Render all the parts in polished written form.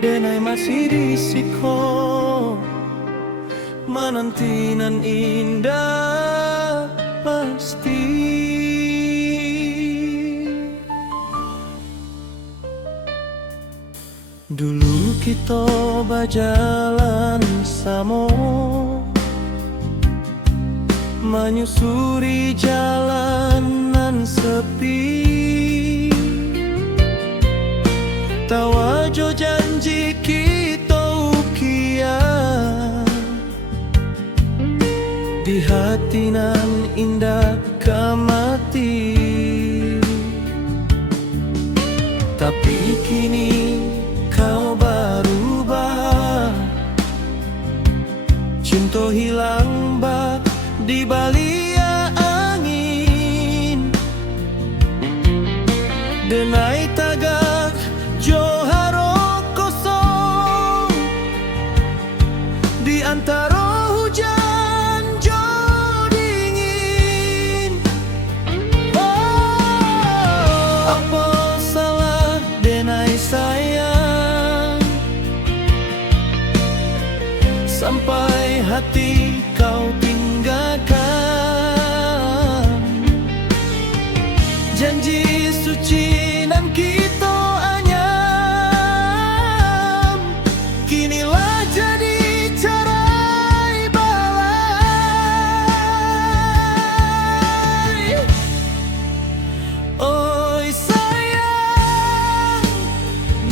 denai masih risiko menanti nan indah pasti. Dulu kita berjalan samo, menyusuri jalanan sepi. Tawajo janji kita ukia di hati nan indah kamati. Tapi kini kau berubah, cinta hilang bak di balia angin. Denai tagak joharo kosong di antara hujan jo dingin. Oh, apa salah denai sayang sampai hati kau tinggalkan. Janji suci nan kita anyam kinilah jadi carai balai. Oi sayang,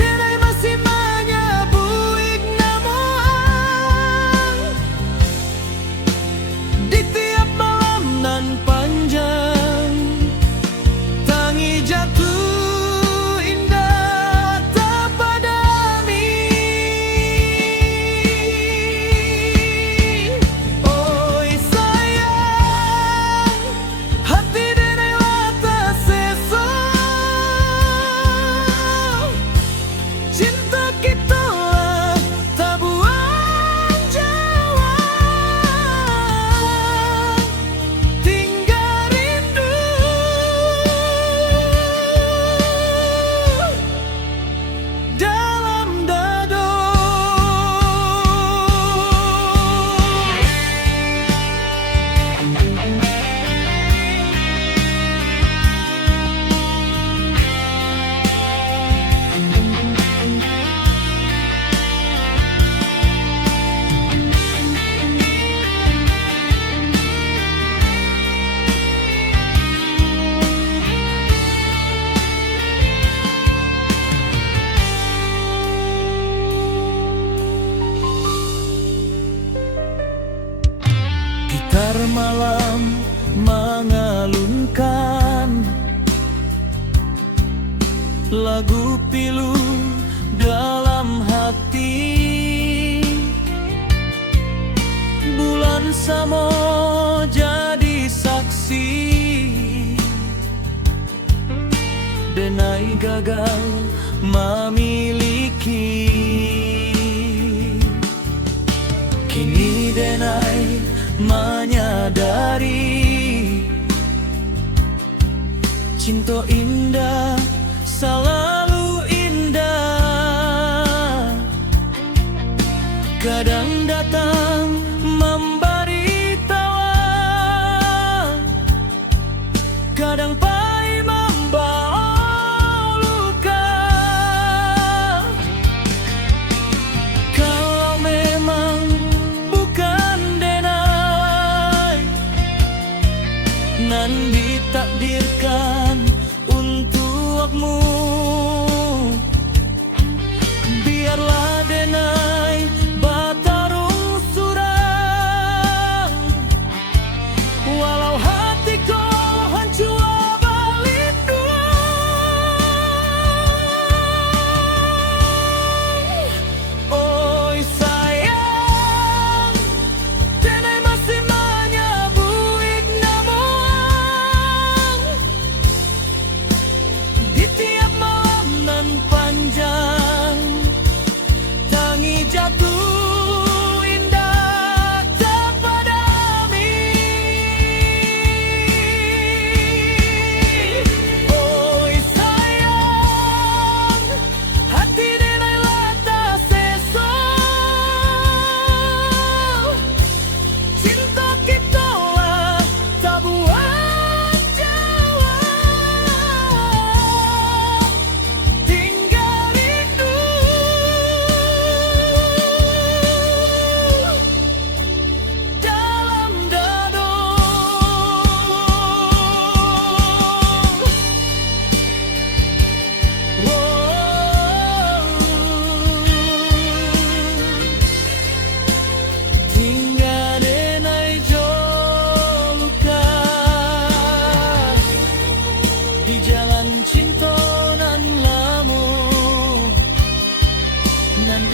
denai masih menyebuik namoang di tiap malam nan panjang. Tangi jatuh indah terpadami. Oi sayang, hati denai wata seso. Cinta kita lah tabuan jawa, tinggal rindu dalam dado. Gitar malam mengalunkan lagu pilu dalam hati. Bulan samo jadi saksi, denai gagal memiliki. Kini denai menyadari cinta indah selalu indah. Kadang datang memberi tawa, kadang pahit membawa luka. Kalau memang bukan denai nan ditakdirkan untukmu,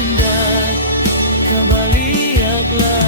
indah, kembali aklah